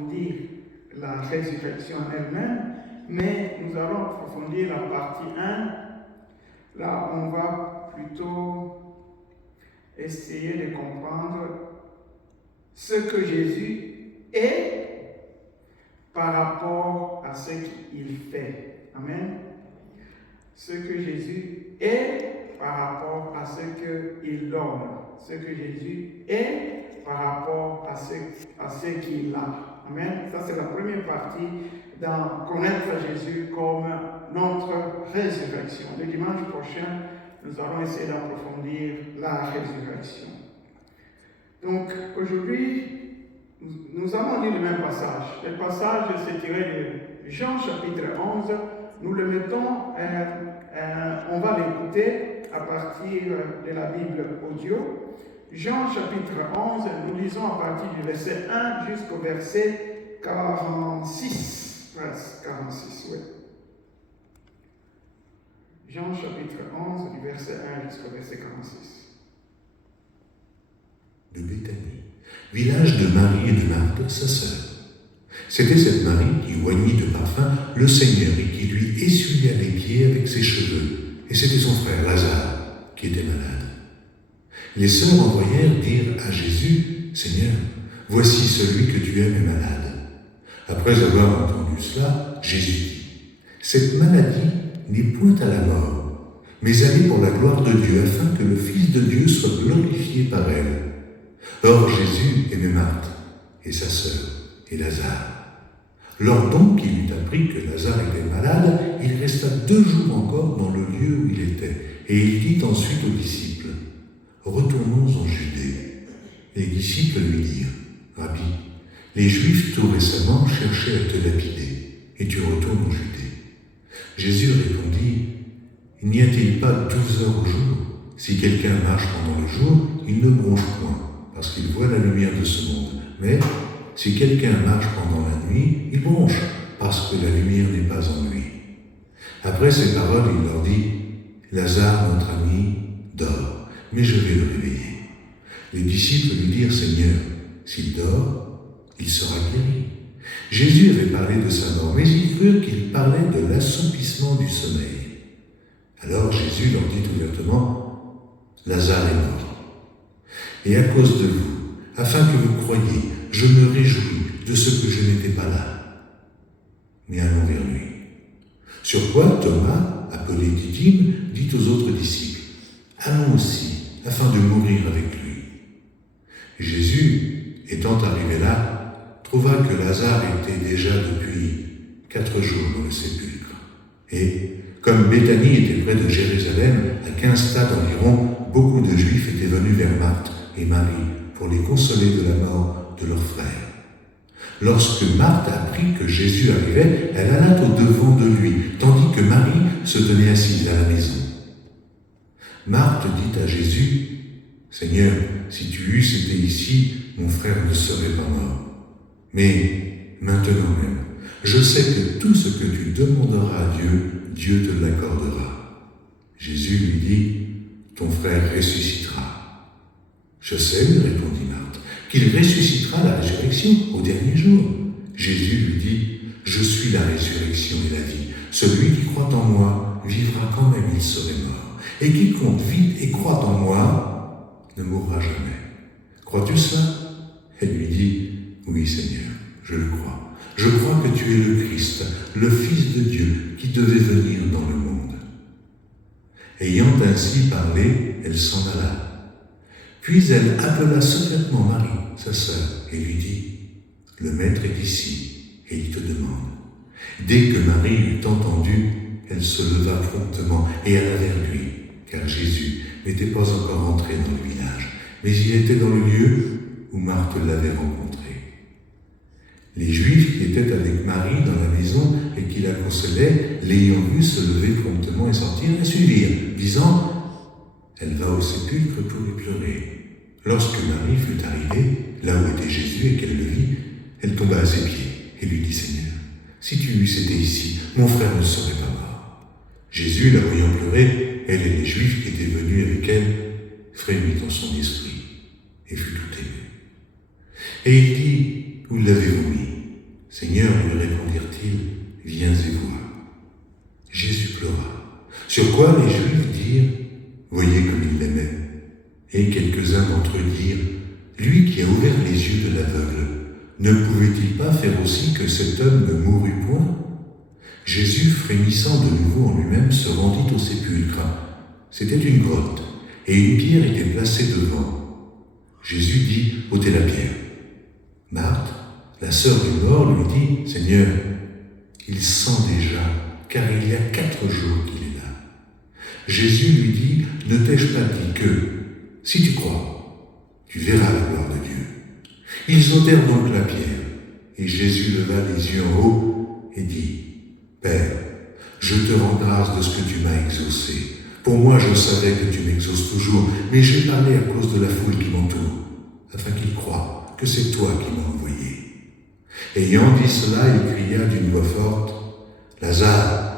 approfondir la résurrection elle-même, mais nous allons approfondir la partie 1. Là, on va plutôt essayer de comprendre ce que Jésus est par rapport à ce qu'il fait. Amen. Ce que Jésus est par rapport à ce qu'il donne. Ce que Jésus est par rapport à ce qu'il a. Amen. Ça, c'est la première partie dans connaître Jésus comme notre résurrection. Le dimanche prochain, nous allons essayer d'approfondir la résurrection. Donc, aujourd'hui, nous allons lire le même passage. Le passage, c'est tiré de Jean chapitre 11. Nous le mettons, on va l'écouter à partir de la Bible audio. Jean chapitre 11, nous lisons à partir du verset 1 jusqu'au verset 46. Presque 46, oui. Jean chapitre 11, du verset 1 jusqu'au verset 46. De Béthanie, village de Marie et de Marthe, sa sœur. C'était cette Marie qui oignit de parfum le Seigneur et qui lui essuya les pieds avec ses cheveux. Et c'était son frère Lazare qui était malade. Les sœurs envoyèrent dire à Jésus, « Seigneur, voici celui que tu aimes est malade. » Après avoir entendu cela, Jésus dit, « Cette maladie n'est point à la mort, mais elle est pour la gloire de Dieu, afin que le Fils de Dieu soit glorifié par elle. » Or Jésus aimait Marthe et sa sœur et Lazare. Lors donc qu'il eut appris que Lazare était malade, il resta 2 jours encore dans le lieu où il était, et il dit ensuite aux disciples, « Retournons en Judée. » Les disciples lui dirent, « Rabbi, les Juifs tout récemment cherchaient à te lapider, et tu retournes en Judée. » Jésus répondit, « N'y a-t-il pas 12 heures au jour? Si quelqu'un marche pendant le jour, il ne bronche point, parce qu'il voit la lumière de ce monde. Mais si quelqu'un marche pendant la nuit, il bronche, parce que la lumière n'est pas en lui. » Après ces paroles, il leur dit, « Lazare, notre ami, dort, mais je vais le réveiller. » Les disciples lui dirent, « Seigneur, s'il dort, il sera guéri. » Jésus avait parlé de sa mort, mais ils crurent qu'il parlait de l'assoupissement du sommeil. Alors Jésus leur dit ouvertement, « Lazare est mort. Et à cause de vous, afin que vous croyiez, je me réjouis de ce que je n'étais pas là. Mais allons vers lui. » Sur quoi Thomas, appelé Didyme, dit aux autres disciples, « Allons aussi, afin de mourir avec lui. » Jésus, étant arrivé là, trouva que Lazare était déjà depuis 4 jours dans le sépulcre. Et, comme Béthanie était près de Jérusalem, à 15 stades environ, beaucoup de Juifs étaient venus vers Marthe et Marie pour les consoler de la mort de leur frère. Lorsque Marthe apprit que Jésus arrivait, elle alla au-devant de lui, tandis que Marie se tenait assise à la maison. Marthe dit à Jésus, « Seigneur, si tu eusses été ici, mon frère ne serait pas mort. Mais maintenant même, je sais que tout ce que tu demanderas à Dieu, Dieu te l'accordera. » Jésus lui dit, « Ton frère ressuscitera. » « Je sais, lui répondit Marthe, qu'il ressuscitera à la résurrection au dernier jour. » Jésus lui dit, « Je suis la résurrection et la vie. Celui qui croit en moi vivra quand même il serait mort. Et quiconque vit et croit en moi ne mourra jamais. Crois-tu cela ?» Elle lui dit, « Oui, Seigneur, je le crois. Je crois que tu es le Christ, le Fils de Dieu, qui devait venir dans le monde. » Ayant ainsi parlé, elle s'en alla. Puis elle appela secrètement Marie, sa sœur, et lui dit, « Le Maître est ici, et il te demande. » Dès que Marie eut entendu, elle se leva promptement et alla vers lui, car Jésus n'était pas encore entré dans le village, mais il était dans le lieu où Marthe l'avait rencontré. Les Juifs qui étaient avec Marie dans la maison et qui la consolaient, l'ayant vue se lever promptement et sortir, la suivirent, disant, « Elle va au sépulcre pour y pleurer. » Lorsque Marie fut arrivée, là où était Jésus et qu'elle le vit, elle tomba à ses pieds et lui dit, « Seigneur, si tu eusses été ici, mon frère ne serait pas mort. » Jésus, la voyant pleurer, elle et les Juifs qui étaient venus avec elle, frémit dans son esprit et fut tout ému. Et il dit, « Où l'avez-vous mis » Seigneur, lui répondirent-ils, viens et vois. Jésus pleura. Sur quoi les Juifs dirent, voyez comme il l'aimait. Et quelques-uns d'entre eux dirent, lui qui a ouvert les yeux de l'aveugle, ne pouvait-il pas faire aussi que cet homme ne mourût point? Jésus, frémissant de nouveau en lui-même, se rendit au sépulcre. C'était une grotte, et une pierre était placée devant. Jésus dit, ôtez la pierre. Marthe, la sœur du mort, lui dit, Seigneur, il sent déjà, car il y a 4 jours qu'il est là. Jésus lui dit, ne t'ai-je pas dit que, si tu crois, tu verras la gloire de Dieu. Ils ôtèrent donc la pierre, et Jésus leva les yeux en haut et dit, Père, je te rends grâce de ce que tu m'as exaucé. Pour moi, je savais que tu m'exauces toujours, mais j'ai parlé à cause de la foule qui m'entoure, afin qu'ils croient que c'est toi qui m'as envoyé. Ayant dit cela, il cria d'une voix forte, Lazare,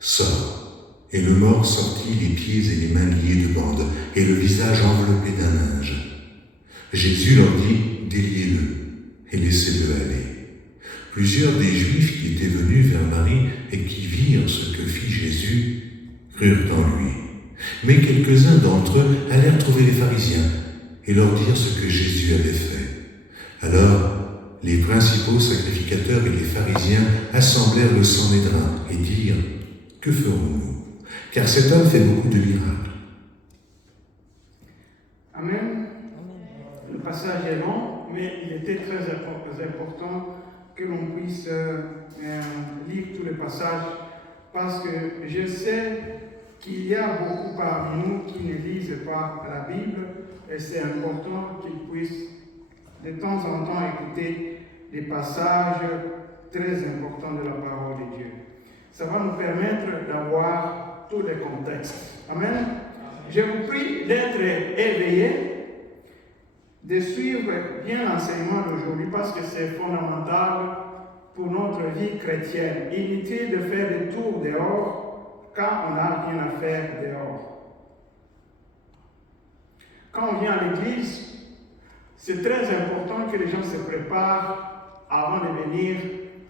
sors. Et le mort sortit, les pieds et les mains liés de bandes, et le visage enveloppé d'un linge. Jésus leur dit, déliez-le, et laissez-le aller. Plusieurs des Juifs qui étaient venus vers Marie et qui virent ce que fit Jésus, crurent en lui. Mais quelques-uns d'entre eux allèrent trouver les pharisiens et leur dire ce que Jésus avait fait. Alors, les principaux sacrificateurs et les pharisiens assemblèrent le Sanhédrin et dirent, que ferons-nous? Car cet homme fait beaucoup de miracles. Amen. Le passage est long, mais il était très important que l'on puisse lire tous les passages, parce que je sais qu'il y a beaucoup parmi nous qui ne lisent pas la Bible, et c'est important qu'ils puissent de temps en temps écouter des passages très importants de la parole de Dieu. Ça va nous permettre d'avoir tous les contextes. Amen. Je vous prie d'être éveillés, de suivre bien l'enseignement d'aujourd'hui parce que c'est fondamental pour notre vie chrétienne. Inutile de faire des tours dehors quand on n'a rien à faire dehors. Quand on vient à l'église, c'est très important que les gens se préparent avant de venir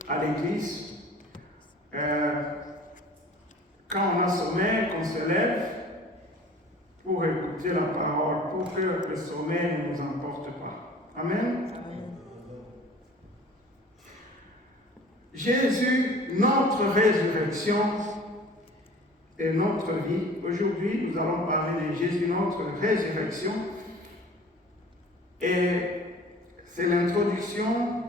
à l'église. Quand on a sommeil, qu'on se lève, pour écouter la parole, pour que le sommeil ne nous emporte pas. Amen. Jésus, notre résurrection et notre vie. Aujourd'hui, nous allons parler de Jésus, notre résurrection. Et c'est l'introduction,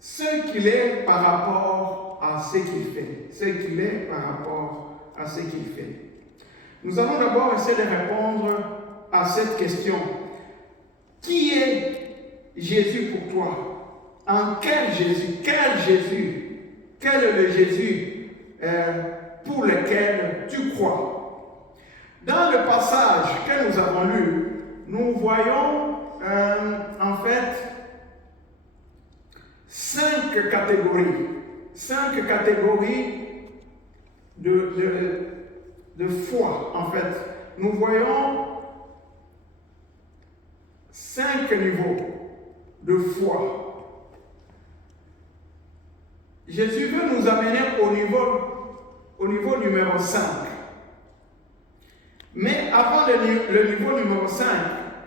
ce qu'il est par rapport à ce qu'il fait. Ce qu'il est par rapport à ce qu'il fait. Nous allons d'abord essayer de répondre à cette question. Qui est Jésus pour toi? En quel Jésus? Quel Jésus? Quel est le Jésus pour lequel tu crois? Dans le passage que nous avons lu, nous voyons en fait 5 catégories. 5 catégories de foi, en fait. Nous voyons 5 niveaux de foi. Jésus veut nous amener au niveau numéro 5. Mais avant le niveau numéro 5,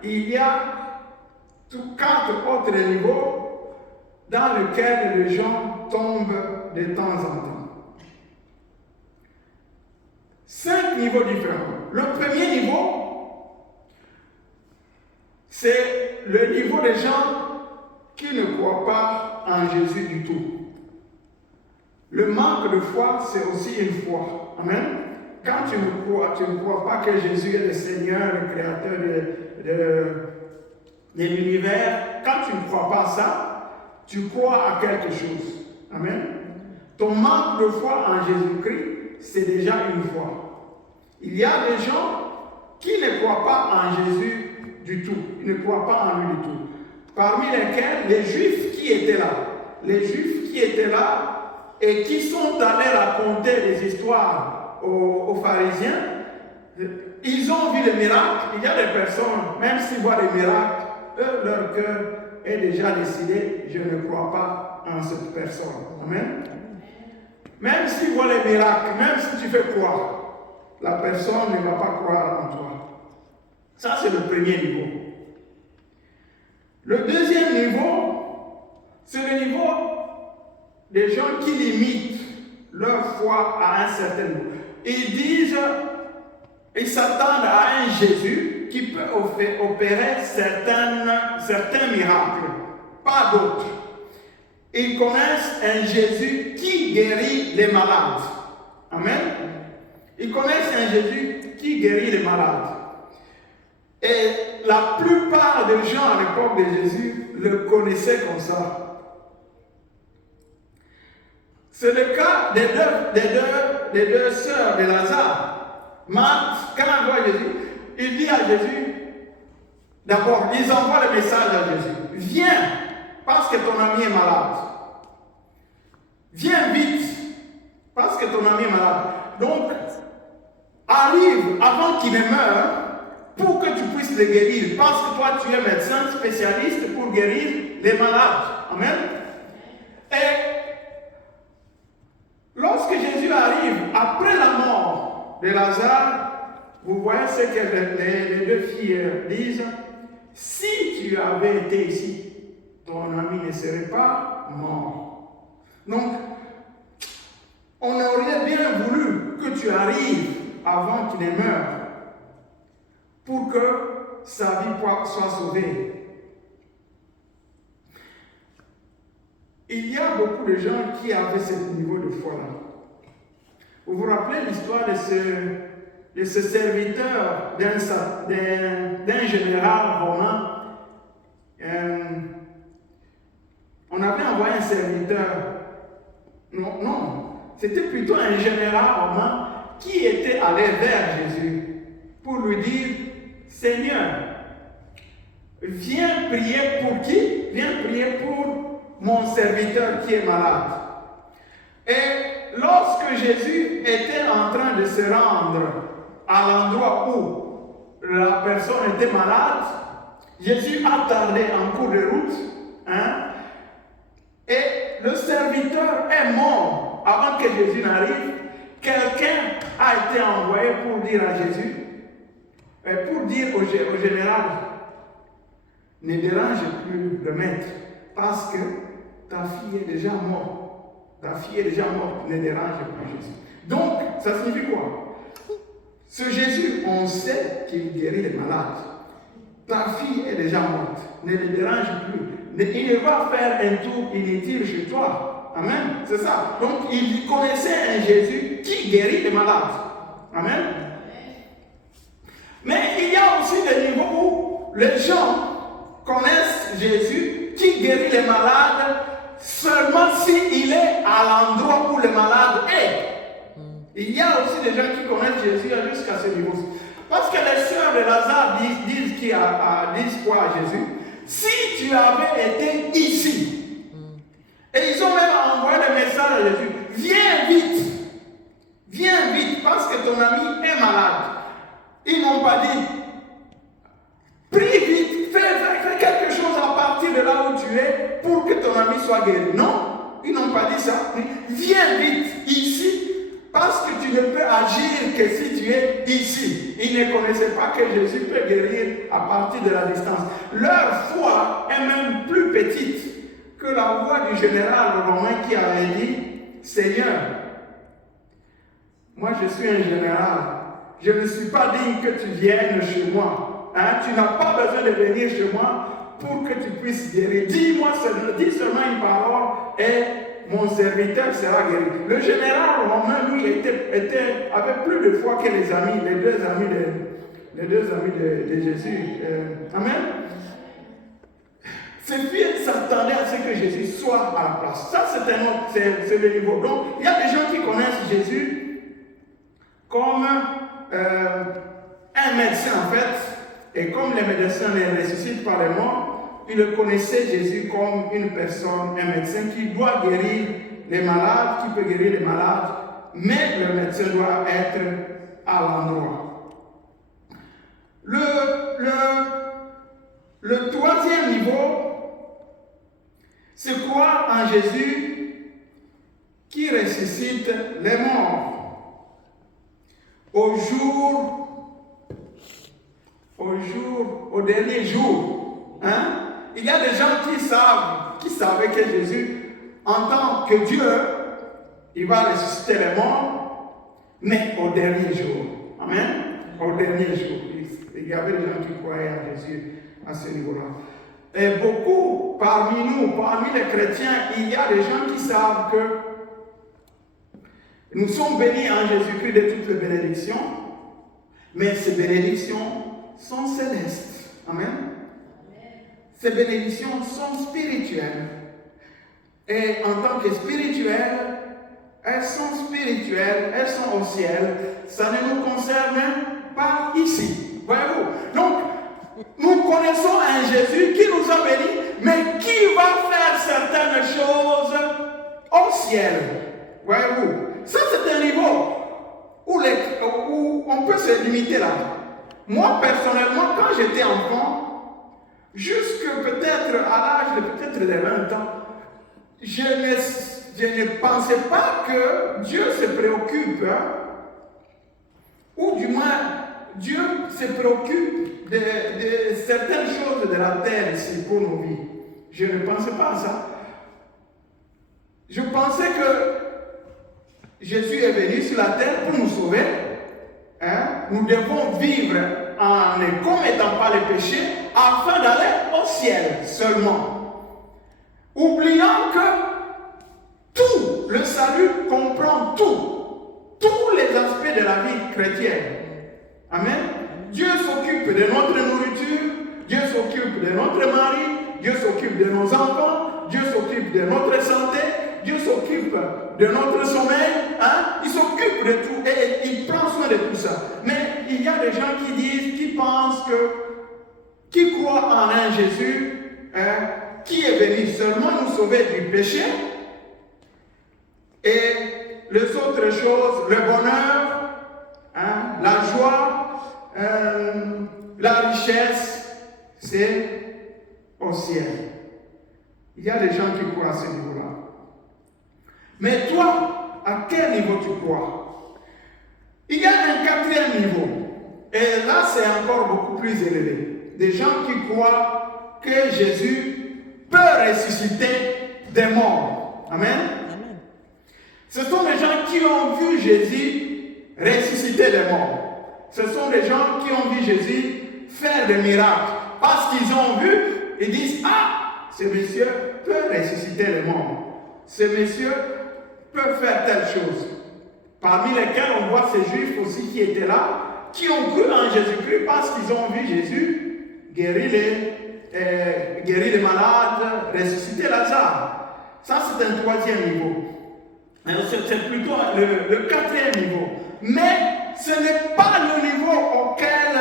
il y a 4 autres niveaux dans lesquels les gens tombent de temps en temps. 5 niveaux différents. Le premier niveau, c'est le niveau des gens qui ne croient pas en Jésus du tout. Le manque de foi, c'est aussi une foi. Amen. Quand tu ne crois pas que Jésus est le Seigneur, le Créateur de l'univers, quand tu ne crois pas ça, tu crois à quelque chose. Amen. Ton manque de foi en Jésus-Christ, c'est déjà une foi. Il y a des gens qui ne croient pas en Jésus du tout. Ils ne croient pas en lui du tout. Parmi lesquels les Juifs qui étaient là. Les Juifs qui étaient là et qui sont allés raconter des histoires aux pharisiens. Ils ont vu les miracles. Il y a des personnes, même s'ils voient les miracles, leur cœur est déjà décidé, je ne crois pas en cette personne. Amen. Même s'il voit les miracles, même si tu fais croire, la personne ne va pas croire en toi. Ça, c'est le premier niveau. Le deuxième niveau, c'est le niveau des gens qui limitent leur foi à un certain niveau. Ils disent, ils s'attendent à un Jésus qui peut opérer certains miracles, pas d'autres. Ils connaissent un Jésus qui guérit les malades. Amen. Ils connaissent un Jésus qui guérit les malades. Et la plupart des gens à l'époque de Jésus le connaissaient comme ça. C'est le cas des deux sœurs de Lazare. Marthe, quand elle voit Jésus, il dit à Jésus, d'abord, ils envoient le message à Jésus. Viens, parce que ton ami est malade. Viens vite, parce que ton ami est malade. Donc, arrive avant qu'il ne meure, pour que tu puisses le guérir. Parce que toi, tu es médecin spécialiste pour guérir les malades. Amen. Et lorsque Jésus arrive, après la mort de Lazare, vous voyez ce que les deux filles disent. Si tu avais été ici, ton ami ne serait pas mort. Donc, on aurait bien voulu que tu arrives avant qu'il ne meure, pour que sa vie soit sauvée. Il y a beaucoup de gens qui avaient ce niveau de foi-là. Vous vous rappelez l'histoire de ce serviteur d'un général romain? On avait envoyé un serviteur. Non, c'était plutôt un général romain qui était allé vers Jésus pour lui dire, Seigneur, viens prier pour qui? Viens prier pour mon serviteur qui est malade. Et lorsque Jésus était en train de se rendre à l'endroit où la personne était malade, Jésus a tardé en cours de route, et le serviteur est mort avant que Jésus n'arrive. Quelqu'un a été envoyé pour dire à Jésus, pour dire au général, ne dérange plus le maître, parce que ta fille est déjà morte. Ta fille est déjà morte, ne dérange plus Jésus. Donc, ça signifie quoi? Ce Jésus, on sait qu'il guérit les malades. Ta fille est déjà morte, ne le dérange plus. Il ne va faire un tour inutile chez toi. Amen. C'est ça. Donc, il connaissait un Jésus qui guérit les malades. Amen. Mais il y a aussi des niveaux où les gens connaissent Jésus qui guérit les malades seulement s'il est à l'endroit où le malade est. Il y a aussi des gens qui connaissent Jésus jusqu'à ce niveau. Parce que les sœurs de Lazare disent quoi à Jésus? Si tu avais été ici, et ils ont même envoyé le message à Jésus, viens vite, parce que ton ami est malade. Ils n'ont pas dit, prie vite, fais quelque chose à partir de là où tu es pour que ton ami soit guéri. Non, ils n'ont pas dit ça. Viens vite ici, parce que tu ne peux agir que si tu es ici. Ils ne connaissaient pas que Jésus peut guérir à partir de la distance. Leur foi est même plus petite que la voix du général romain qui avait dit, Seigneur, moi je suis un général. Je ne suis pas digne que tu viennes chez moi. Tu n'as pas besoin de venir chez moi pour que tu puisses guérir. Dis seulement une parole et mon serviteur sera guéri. Le général romain, lui, avait plus de foi que les deux amis de Jésus. Amen. Ces filles s'attendaient à ce que Jésus soit à la place. Ça, c'est le niveau. Donc, il y a des gens qui connaissent Jésus comme un médecin en fait, et comme les médecins les ressuscitent par les morts, ils le connaissaient Jésus comme une personne, un médecin qui doit guérir les malades, qui peut guérir les malades, mais le médecin doit être à l'endroit. Le troisième niveau, C'est croire en Jésus qui ressuscite les morts. Au dernier jour, hein? Il y a des gens qui savaient que Jésus, en tant que Dieu, il va ressusciter les morts, mais au dernier jour. Amen. Au dernier jour. Il y avait des gens qui croyaient en Jésus à ce niveau-là. Et beaucoup parmi nous, parmi les chrétiens, il y a des gens qui savent que nous sommes bénis en Jésus-Christ de toutes les bénédictions, mais ces bénédictions sont célestes. Amen. Ces bénédictions sont spirituelles. Et en tant que spirituelles, elles sont spirituelles, elles sont au ciel. Ça ne nous concerne pas ici. Voyez-vous? Donc, nous connaissons un Jésus qui nous a bénis, mais qui va faire certaines choses au ciel. Voyez-vous? Ça, c'est un niveau où on peut se limiter là. Moi, personnellement, quand j'étais enfant, jusque peut-être à l'âge de peut-être de 20 ans, je ne pensais pas que Dieu se préoccupe, hein, ou du moins, Dieu se préoccupe de certaines choses de la terre ici pour nos vies. Je ne pensais pas à ça. Je pensais que Jésus est venu sur la terre pour nous sauver. Hein? Nous devons vivre en ne commettant pas les péchés afin d'aller au ciel seulement. Oubliant que tout le salut comprend tous les aspects de la vie chrétienne. Amen. Dieu s'occupe de notre nourriture, Dieu s'occupe de notre mari, Dieu s'occupe de nos enfants, Dieu s'occupe de notre santé, Dieu s'occupe de notre sommeil, hein? Il s'occupe de tout et il prend soin de tout ça. Mais il y a des gens qui pensent qui croient en un Jésus, hein, qui est venu seulement nous sauver du péché et les autres choses, le bonheur, hein, la joie, la richesse, c'est au ciel. Il y a des gens qui croient à ce niveau-là. Mais toi, à quel niveau tu crois? Il y a un quatrième niveau. Et là, c'est encore beaucoup plus élevé. Des gens qui croient que Jésus peut ressusciter des morts. Amen. Ce sont des gens qui ont vu Jésus ressusciter des morts. Ce sont des gens qui ont vu Jésus faire des miracles. Parce qu'ils ont vu, ils disent, ah, ce monsieur peut ressusciter les morts. Ce monsieur peut faire telle chose. Parmi lesquels on voit ces juifs aussi qui étaient là, qui ont cru en Jésus-Christ parce qu'ils ont vu Jésus guérir les malades, ressusciter Lazare. Ça, c'est un troisième niveau. C'est plutôt le quatrième niveau. Mais ce n'est pas le niveau auquel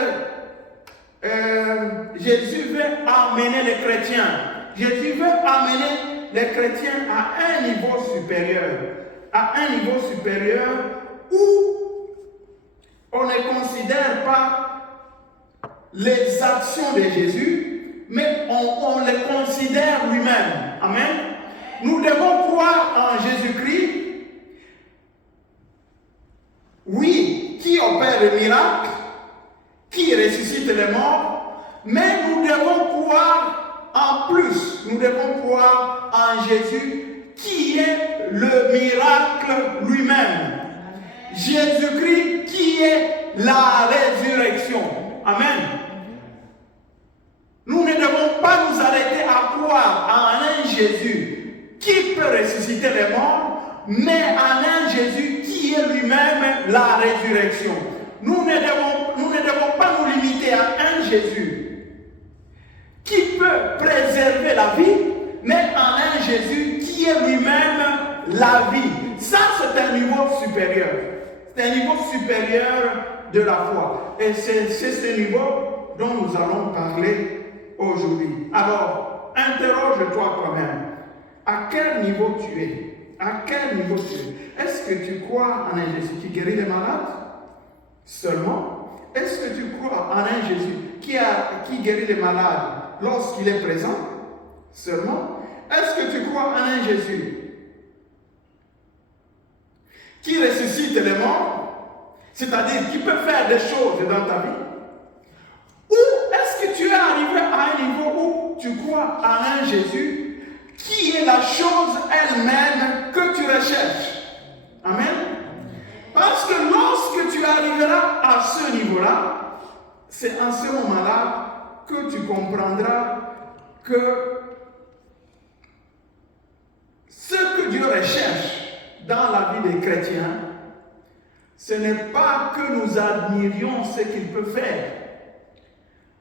Jésus veut amener les chrétiens. Jésus veut amener les chrétiens à un niveau supérieur. À un niveau supérieur où on ne considère pas les actions de Jésus, mais on les considère lui-même. Amen. Nous devons croire en Jésus-Christ, oui, qui opère les miracles, qui ressuscite les morts, mais nous devons croire en plus. Nous devons croire en Jésus qui est le miracle lui-même. Jésus-Christ qui est la résurrection. Amen. Nous ne devons pas nous arrêter à croire en un Jésus qui peut ressusciter les morts, mais en un Jésus qui est lui-même la résurrection. Nous ne devons pas nous limiter à un Jésus qui peut préserver la vie, mais en un Jésus qui est lui-même la vie. Ça, c'est un niveau supérieur. C'est un niveau supérieur de la foi. Et c'est ce niveau dont nous allons parler aujourd'hui. Alors, interroge-toi toi-même. À quel niveau tu es? À quel niveau tu es? Est-ce que tu crois en un Jésus qui guérit les malades? Seulement? Est-ce que tu crois en un Jésus qui guérit les malades lorsqu'il est présent? Seulement? est-ce que tu crois en un Jésus qui ressuscite les morts, c'est-à-dire qui peut faire des choses dans ta vie? Ou est-ce que tu es arrivé à un niveau où tu crois en un Jésus qui est la chose elle-même que tu recherches? Amen. Parce que lorsque tu arriveras à ce niveau-là, c'est en ce moment-là que tu comprendras que ce que Dieu recherche dans la vie des chrétiens, ce n'est pas que nous admirions ce qu'il peut faire,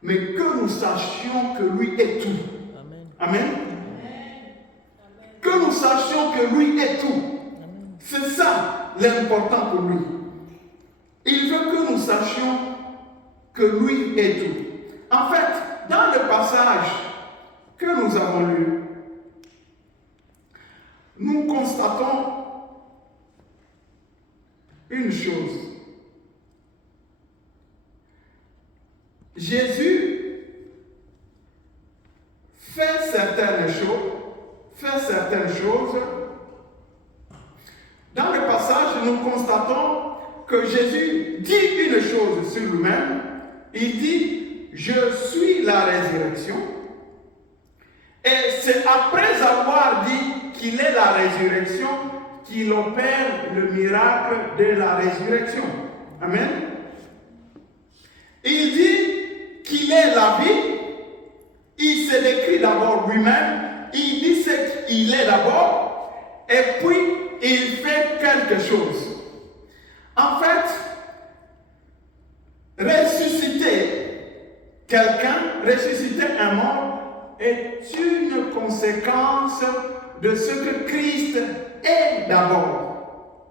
mais que nous sachions que lui est tout. Amen. Amen. Que nous sachions que lui est tout. C'est ça l'important pour lui. Il veut que nous sachions que lui est tout. En fait, dans le passage que nous avons lu, nous constatons une chose. Jésus fait certaines choses. Dans le passage, nous constatons que Jésus dit une chose sur lui-même. Il dit, je suis la résurrection. Et c'est après avoir dit qu'il est la résurrection qu'il opère le miracle de la résurrection. Amen. Il dit qu'il est la vie. Il se décrit d'abord lui-même. Il dit ce qu'il est d'abord. Et puis, il fait quelque chose. En fait, ressusciter quelqu'un, ressusciter un mort, est une conséquence de ce que Christ est d'abord.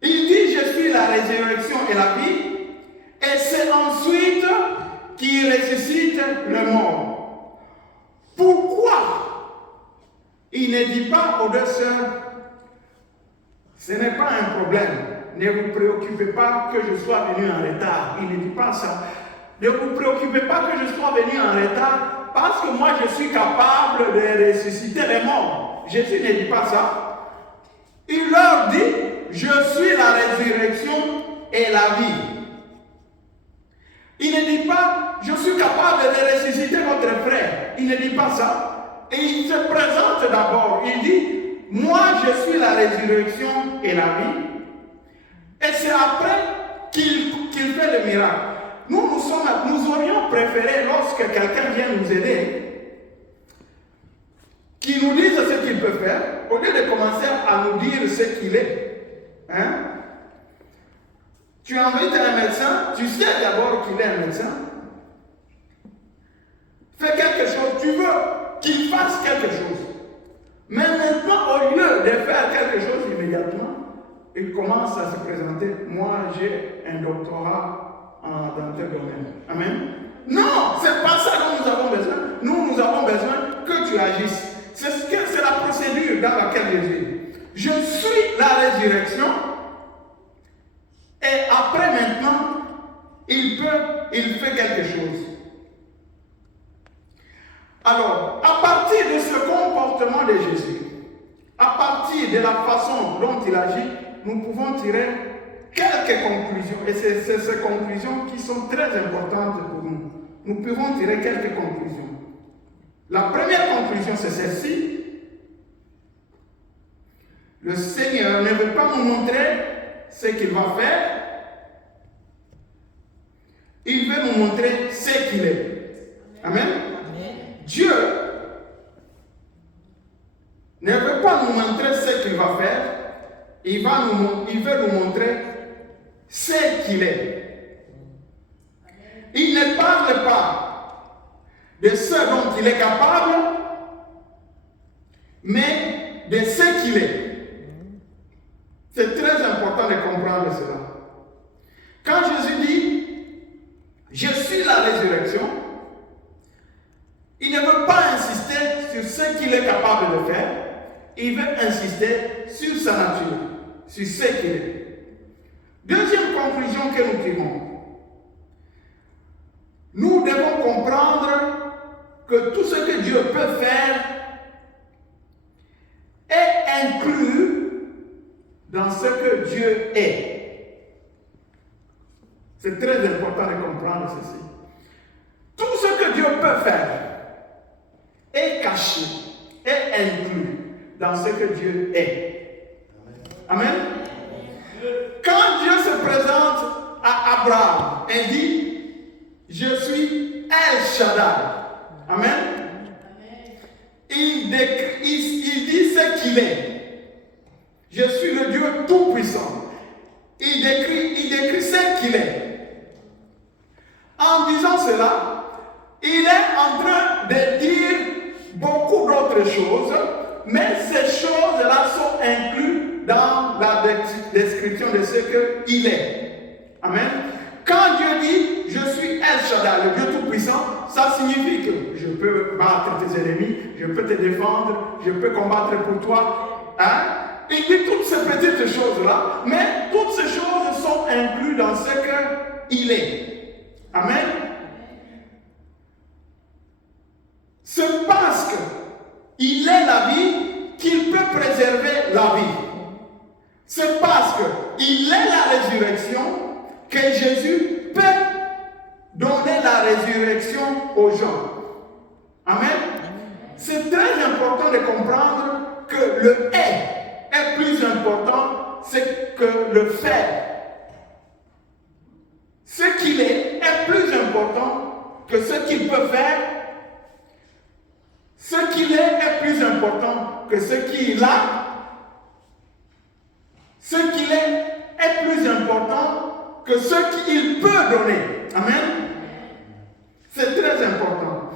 Il dit, je suis la résurrection et la vie, et c'est ensuite qu'il ressuscite le mort. Pourquoi il ne dit pas aux deux sœurs, ce n'est pas un problème, ne vous préoccupez pas que je sois venu en retard. Il ne dit pas ça. Ne vous préoccupez pas que je sois venu en retard, parce que moi je suis capable de ressusciter les morts. Jésus ne dit pas ça. Il leur dit, je suis la résurrection et la vie. Il ne dit pas, je suis capable de ressusciter votre frère. Il ne dit pas ça. Et il se présente d'abord. Il dit, moi je suis la résurrection et la vie. Et c'est après qu'il fait le miracle. Nous aurions préféré, lorsque quelqu'un vient nous aider, qu'il nous dise ce qu'il peut faire, au lieu de commencer à nous dire ce qu'il est. Hein? Tu invites un médecin, tu sais d'abord qu'il est un médecin. Fais quelque chose, tu veux qu'il fasse quelque chose. Mais maintenant, au lieu de faire quelque chose immédiatement, il commence à se présenter. Moi, j'ai un doctorat dans tel domaine. Amen. Non, c'est pas ça dont nous avons besoin. Nous avons besoin que tu agisses. C'est la procédure dans laquelle Jésus. Je suis la résurrection. Et après maintenant, il fait quelque chose. Alors, à partir de ce comportement de Jésus, à partir de la façon dont il agit, nous pouvons tirer quelques conclusions. Et c'est ces conclusions qui sont très importantes pour nous. Nous pouvons tirer quelques conclusions. La première conclusion, c'est celle-ci. Le Seigneur ne veut pas nous montrer ce qu'il va faire. Il veut nous montrer ce qu'il est. Amen. Dieu ne veut pas nous montrer ce qu'il va faire. Il veut nous montrer ce qu'il est. Il ne parle pas de ce dont il est capable, mais de ce qu'il est. C'est très important de comprendre cela. Quand Jésus dit, je suis la résurrection, il ne veut pas insister sur ce qu'il est capable de faire, il veut insister sur sa nature, sur ce qu'il est. Deuxième conclusion que nous tirons. Nous devons comprendre que tout ce que Dieu peut faire dans ce que Dieu est. C'est très important de comprendre ceci. Tout ce que Dieu peut faire est caché, est inclus dans ce que Dieu est. Amen. Quand Dieu se présente à Abraham et dit, je suis El Shaddai. Amen. Il dit ce qu'il est. Je suis le Dieu Tout-Puissant. Il décrit ce qu'il est. En disant cela, il est en train de dire beaucoup d'autres choses, mais ces choses-là sont incluses dans la description de ce qu'il est. Amen. Quand Dieu dit, je suis El Shaddai, le Dieu Tout-Puissant, ça signifie que je peux battre tes ennemis, je peux te défendre, je peux combattre pour toi. Hein? Il dit toutes ces petites choses-là, mais toutes ces choses sont incluses dans ce qu'il est. Amen. C'est parce qu'il est la vie qu'il peut préserver la vie. C'est parce qu'il est la résurrection que Jésus peut donner la résurrection aux gens. Amen. C'est très important de comprendre que le est plus important que le fait. Ce qu'il est plus important que ce qu'il peut faire. Ce qu'il est plus important que ce qu'il a. Ce qu'il est plus important que ce qu'il peut donner. Amen. C'est très important.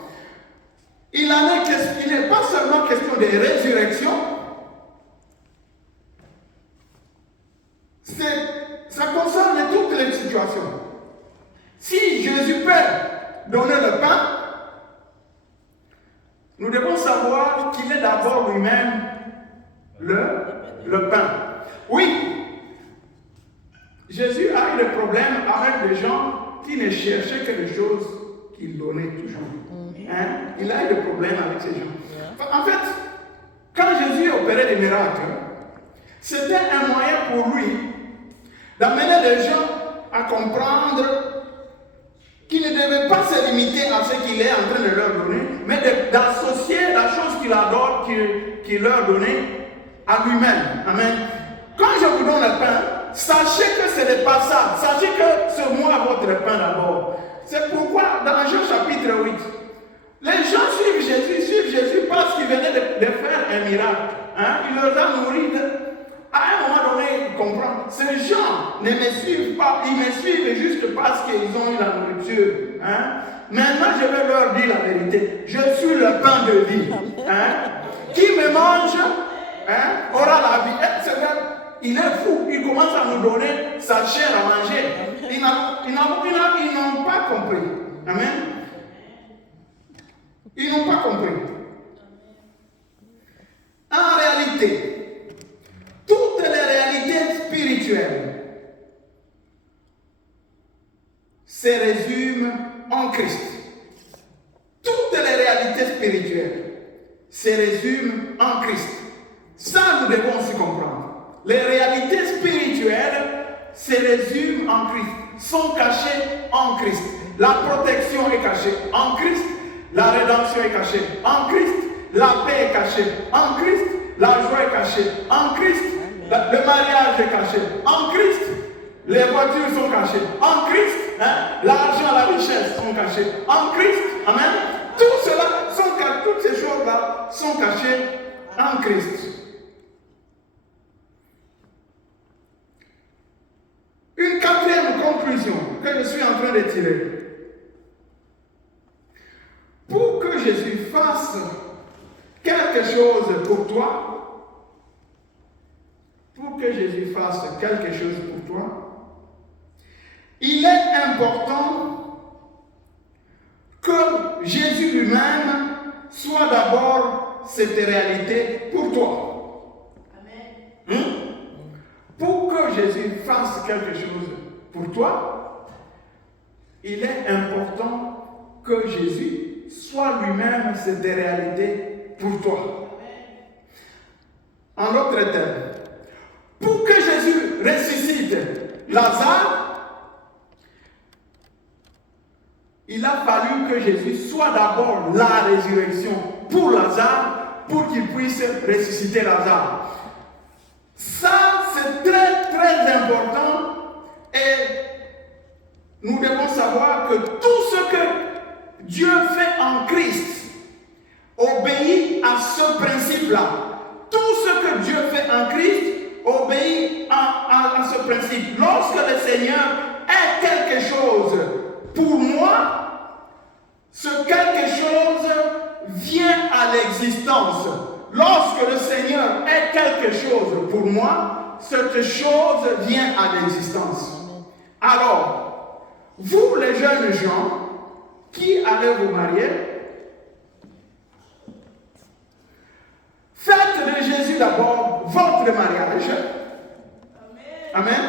Il n'est pas seulement question de résurrection. Ça concerne toutes les situations. Si Jésus peut donner le pain, nous devons savoir qu'il est d'abord lui-même le pain. Oui, Jésus a eu des problèmes avec des gens qui ne cherchaient que des choses qu'il donnait toujours. Hein? Il a eu des problèmes avec ces gens. En fait, quand Jésus opérait des miracles, c'était un moyen pour lui d'amener les gens à comprendre qu'il ne devait pas se limiter à ce qu'il est en train de leur donner, mais d'associer la chose qu'il leur donnait à lui-même. Amen. Quand je vous donne le pain, sachez que ce n'est pas ça. Sachez que c'est moi votre pain d'abord. C'est pourquoi dans Jean chapitre 8, les gens suivent Jésus parce qu'il venait de faire un miracle. Hein? Il leur a nourri. À un moment donné, ils comprennent. Ces gens ne me suivent pas. Ils me suivent juste parce qu'ils ont eu la nourriture. Hein? Maintenant, je vais leur dire la vérité. Je suis le pain de vie. Hein? Qui me mange aura la vie. C'est vrai. Il est fou. Il commence à nous donner sa chair à manger. Ils n'ont pas compris. Amen. Ils n'ont pas compris. En réalité, toutes les réalités spirituelles se résument en Christ. Toutes les réalités spirituelles se résument en Christ. Ça, nous devons aussi comprendre. Les réalités spirituelles se résument en Christ, sont cachées en Christ. La protection est cachée en Christ. La rédemption est cachée en Christ. La paix est cachée en Christ. La joie est cachée en Christ. Le mariage est caché en Christ. Les voitures sont cachées en Christ. L'argent, la richesse sont cachées en Christ. Amen. Toutes ces choses-là sont cachées en Christ. Une quatrième conclusion que je suis en train de tirer. Pour que Jésus fasse quelque chose pour toi, il est important que Jésus lui-même soit d'abord cette réalité pour toi. Amen. Pour que Jésus fasse quelque chose pour toi, il est important que Jésus soit lui-même cette réalité pour toi. En d'autres termes, pour que Jésus ressuscite Lazare, il a fallu que Jésus soit d'abord la résurrection pour Lazare, pour qu'il puisse ressusciter Lazare. Ça, c'est très, très important et nous devons savoir que tout ce que Dieu fait en Christ obéit à ce principe-là. Tout ce que Dieu fait en Christ obéit à ce principe. Lorsque le Seigneur est quelque chose pour moi, ce quelque chose vient à l'existence. Lorsque le Seigneur est quelque chose pour moi, cette chose vient à l'existence. Alors, vous les jeunes gens qui allez vous marier, faites de Jésus d'abord votre mariage. Amen.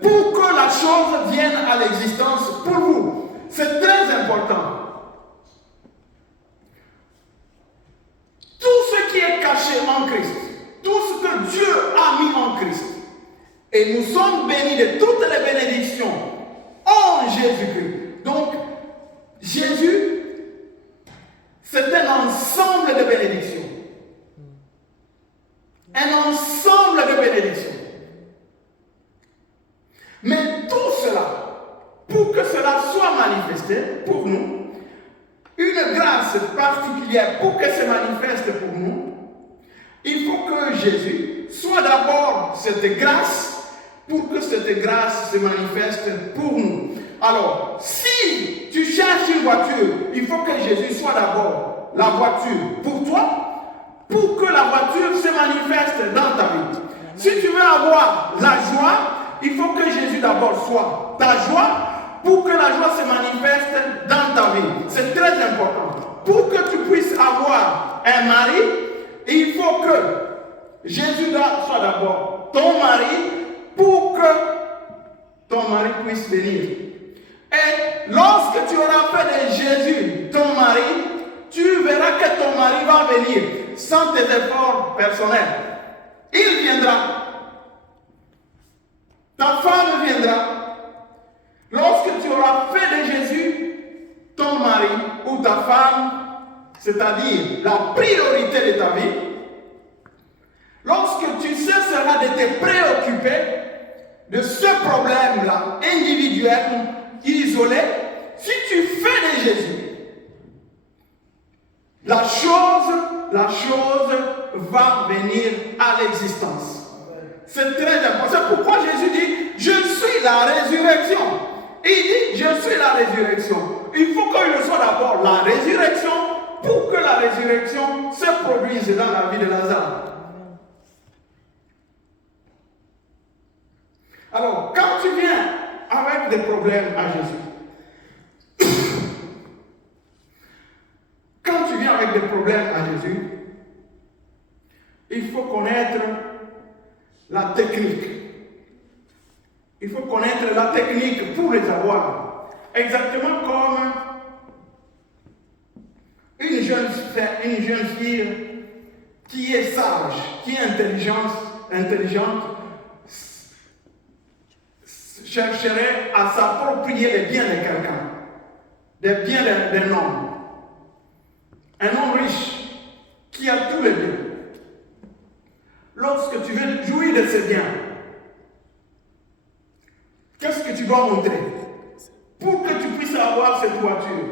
Pour que la chose vienne à l'existence pour vous. C'est très important. Tout ce qui est caché en Christ, tout ce que Dieu a mis en Christ, et nous sommes bénis de toutes les bénédictions en Jésus-Christ. Donc, Jésus, c'est un ensemble de bénédictions. Un ensemble de bénédictions. Mais tout cela, pour que cela soit manifesté pour nous, une grâce particulière pour que ça manifeste pour nous, il faut que Jésus soit d'abord cette grâce pour que cette grâce se manifeste pour nous. Alors, si tu cherches une voiture, il faut que Jésus soit d'abord la voiture pour toi, pour que la voiture se manifeste dans ta vie. Si tu veux avoir la joie, il faut que Jésus d'abord soit ta joie, pour que la joie se manifeste dans ta vie. C'est très important. Pour que tu puisses avoir un mari, il faut que Jésus soit d'abord ton mari, pour que ton mari puisse venir. Et lorsque tu auras fait de Jésus ton mari, tu verras que ton mari va venir sans tes efforts personnels. Il viendra. Ta femme viendra. Lorsque tu auras fait de Jésus ton mari ou ta femme, c'est-à-dire la priorité de ta vie, lorsque tu cesseras de te préoccuper de ce problème-là, individuel, isolé, si tu fais de Jésus, la chose va venir à l'existence. C'est très important. C'est pourquoi Jésus dit, je suis la résurrection. Il dit, je suis la résurrection. Il faut que je sois d'abord la résurrection pour que la résurrection se produise dans la vie de Lazare. Alors, quand tu viens avec des problèmes à Jésus, quand tu viens avec des problèmes à Jésus, il faut connaître la technique. Il faut connaître la technique pour les avoir. Exactement comme une jeune fille qui est sage, qui est intelligente, chercherait à s'approprier les biens de quelqu'un, des biens d'un homme. Un homme riche qui a tous les biens. Lorsque tu veux jouir de ces biens, qu'est-ce que tu dois montrer? Pour que tu puisses avoir cette voiture,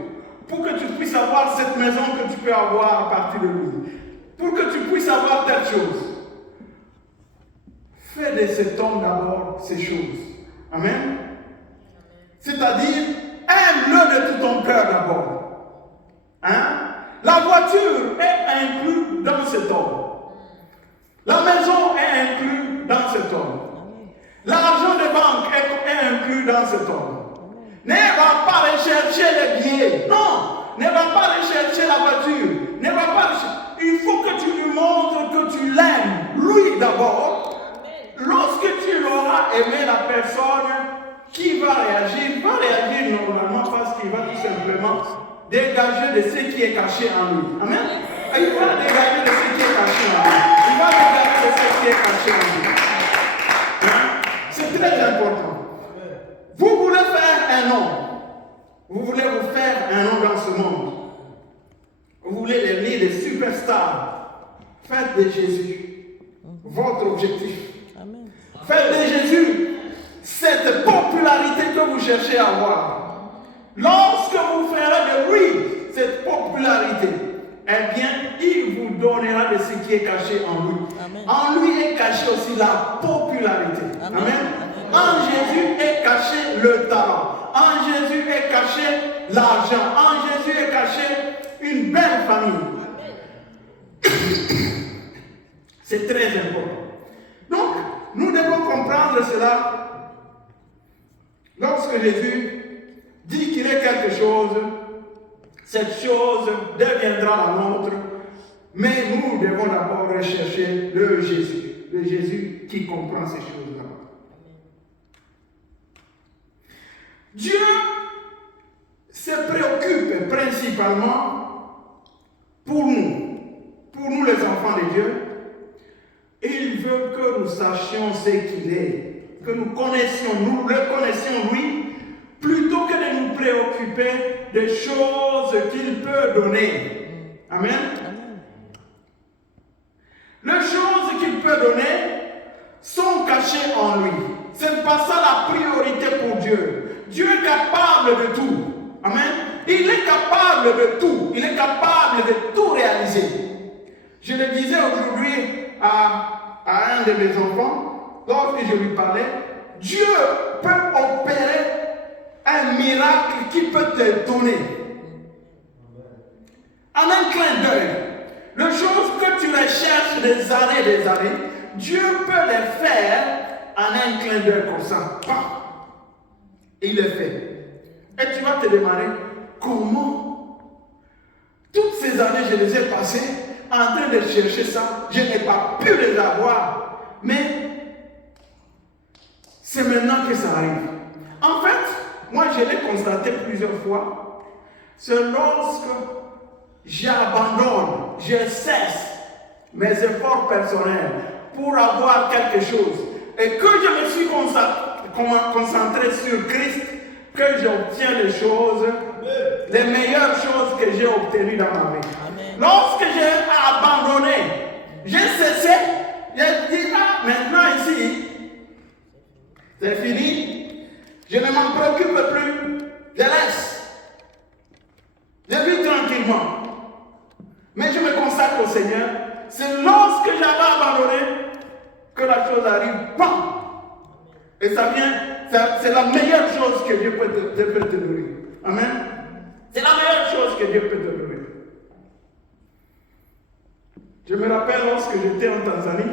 pour que tu puisses avoir cette maison que tu peux avoir à partir de lui, pour que tu puisses avoir telle chose. Fais de cet homme d'abord ces choses. Amen. C'est-à-dire, aime-le de tout ton cœur d'abord. Hein? La voiture est inclue dans cet homme. La maison est inclue dans cet homme. L'argent de banque est inclus dans cet homme. Ne va pas rechercher les billets. Non. Ne va pas rechercher la voiture. Ne va pas rechercher. Il faut que tu lui montres que tu l'aimes. Lui d'abord. Lorsque tu l'auras aimé, la personne qui va réagir normalement parce qu'il va tout simplement dégager de ce qui est caché en lui. Amen. Il va dégager de ce qui est caché en lui. Il va dégager de ce qui est caché en lui. superstar. Faites de Jésus votre objectif. Amen. Faites de Jésus cette popularité que vous cherchez à avoir. Lorsque vous ferez de lui cette popularité, eh bien, il vous donnera de ce qui est caché en lui. Amen. En lui est caché aussi la popularité. Amen. Amen. Amen. En Jésus est caché le talent. En Jésus est caché l'argent. En Jésus est caché une belle famille. C'est très important. Donc, nous devons comprendre cela. Lorsque Jésus dit qu'il est quelque chose, cette chose deviendra la nôtre, mais nous devons d'abord rechercher le Jésus qui comprend ces choses-là. Dieu se préoccupe principalement pour nous les enfants de Dieu. Il veut que nous sachions ce qu'il est, que nous le connaissions lui, plutôt que de nous préoccuper des choses qu'il peut donner. Amen. Les choses qu'il peut donner sont cachées en lui. Ce n'est pas ça la priorité pour Dieu. Dieu est capable de tout. Amen. Il est capable de tout. Il est capable de tout réaliser. Je le disais aujourd'hui à un de mes enfants, lorsque je lui parlais, Dieu peut opérer un miracle qui peut te donner. En un clin d'œil. Les choses que tu recherches des années, Dieu peut les faire en un clin d'œil comme ça. Bam. Et il le fait. Et tu vas te demander, comment toutes ces années je les ai passées en train de chercher ça, je n'ai pas pu les avoir. Mais c'est maintenant que ça arrive. En fait, moi je l'ai constaté plusieurs fois, c'est lorsque j'abandonne, je cesse mes efforts personnels pour avoir quelque chose et que je me suis concentré sur Christ, que j'obtiens les choses, les meilleures choses que j'ai obtenues dans ma vie. Amen. Lorsque j'ai abandonné, j'ai cessé, j'ai dit, ah, maintenant ici, c'est fini, je ne m'en préoccupe plus, je laisse. Je vis tranquillement. Mais je me consacre au Seigneur. C'est lorsque j'avais abandonné que la chose arrive. Bam! Et ça vient, c'est la meilleure chose que Dieu peut te donner. Amen. C'est la meilleure chose que Dieu peut te donner. Je me rappelle lorsque j'étais en Tanzanie,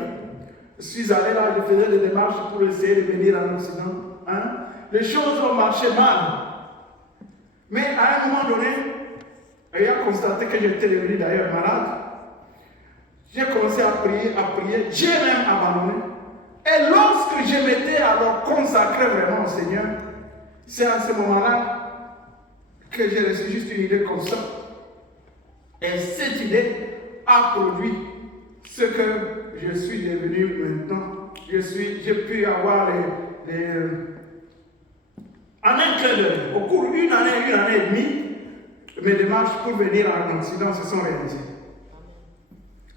je suis allé là, je faisais des démarches pour essayer de venir en Occident. Hein? Les choses ont marché mal. Mais à un moment donné, ayant constaté que j'étais devenu d'ailleurs malade, j'ai commencé à prier, j'ai même abandonné. Et lorsque je m'étais alors consacré vraiment au Seigneur, c'est à ce moment-là que j'ai reçu juste une idée comme ça. Et cette idée a produit ce que je suis devenu maintenant. J'ai pu avoir en un clin d'œil, au cours d'une année et demie, mes démarches pour venir en Occident se sont réalisées.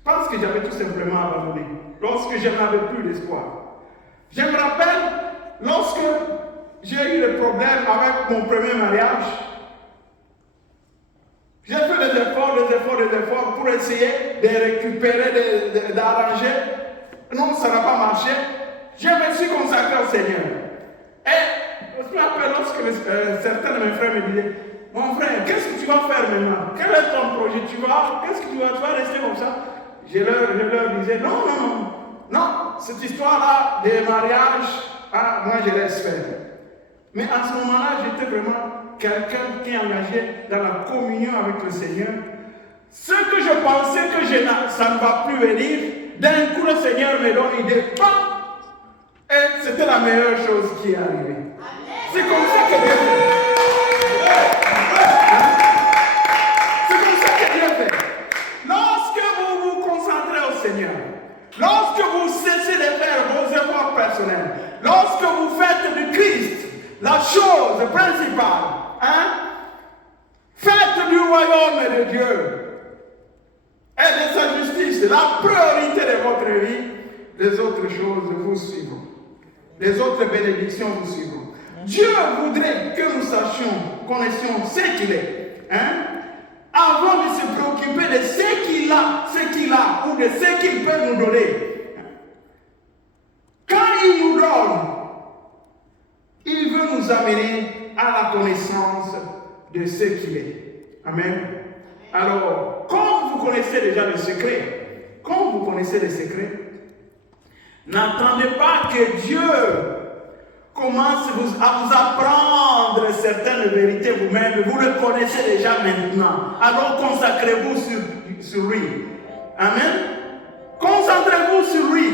Parce que j'avais tout simplement abandonné. Lorsque je n'avais plus d'espoir. Je me rappelle, lorsque j'ai eu le problème avec mon premier mariage, j'ai fait des efforts pour essayer de récupérer, d'arranger. Non, ça n'a pas marché. Je me suis consacré au Seigneur. Et je me rappelle lorsque certains de mes frères me disaient, mon frère, qu'est-ce que tu vas faire maintenant? Quel est ton projet? Qu'est-ce que tu vas rester comme ça? Je leur disais, non, cette histoire-là des mariages, moi je laisse faire. Mais à ce moment-là, j'étais vraiment quelqu'un qui est engagé dans la communion avec le Seigneur. Ce que je pensais que ça ne va plus venir, d'un coup le Seigneur me donne une idée, et c'était la meilleure chose qui est arrivée. C'est comme ça que Dieu fait. Lorsque vous vous concentrez au Seigneur, lorsque vous cessez de faire vos efforts personnels, lorsque vous faites du Christ la chose principale, faites du royaume de Dieu et de c'est la priorité de votre vie, les autres choses vous suivront. Les autres bénédictions vous suivront. Dieu voudrait que nous connaissions ce qu'il est. Avant de se préoccuper de ce qu'il a ou de ce qu'il peut nous donner. Quand il nous donne, il veut nous amener à la connaissance de ce qu'il est. Amen. Alors, comme vous connaissez déjà le secret, n'attendez pas que Dieu commence à vous apprendre certaines vérités vous-même. Vous le connaissez déjà maintenant. Alors consacrez-vous sur lui. Amen. Concentrez-vous sur lui.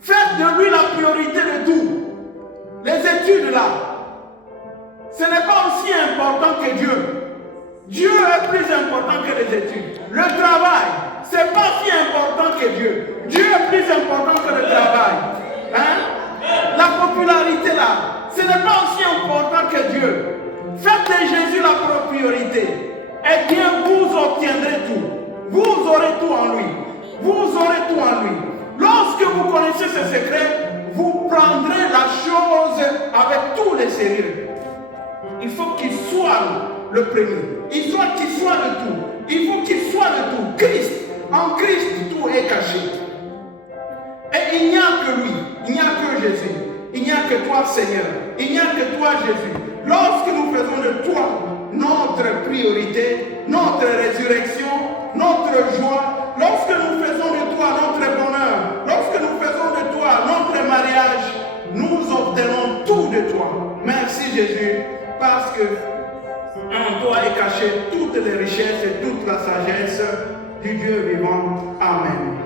Faites de lui la priorité de tout. Les études là, ce n'est pas aussi important que Dieu. Dieu est plus important que les études. Le travail, ce n'est pas si important que Dieu. Dieu est plus important que le travail. La popularité là, ce n'est pas aussi important que Dieu. Faites de Jésus la priorité. Eh bien, vous obtiendrez tout. Vous aurez tout en lui. Vous aurez tout en lui. Lorsque vous connaissez ce secret, vous prendrez la chose avec tous les sérieux. Il faut qu'il soit le premier. Il faut qu'il soit le tout. Il faut qu'il soit le tout. Christ. En Christ, tout est caché. Et il n'y a que lui. Il n'y a que Jésus. Il n'y a que toi, Seigneur. Il n'y a que toi, Jésus. Lorsque nous faisons de toi notre priorité, notre résurrection, notre joie, lorsque nous faisons de toi notre bonheur, lorsque nous faisons de toi notre mariage, nous obtenons tout de toi. Merci Jésus, parce que en toi est cachée toutes les richesses et toute la sagesse du Dieu vivant. Amen.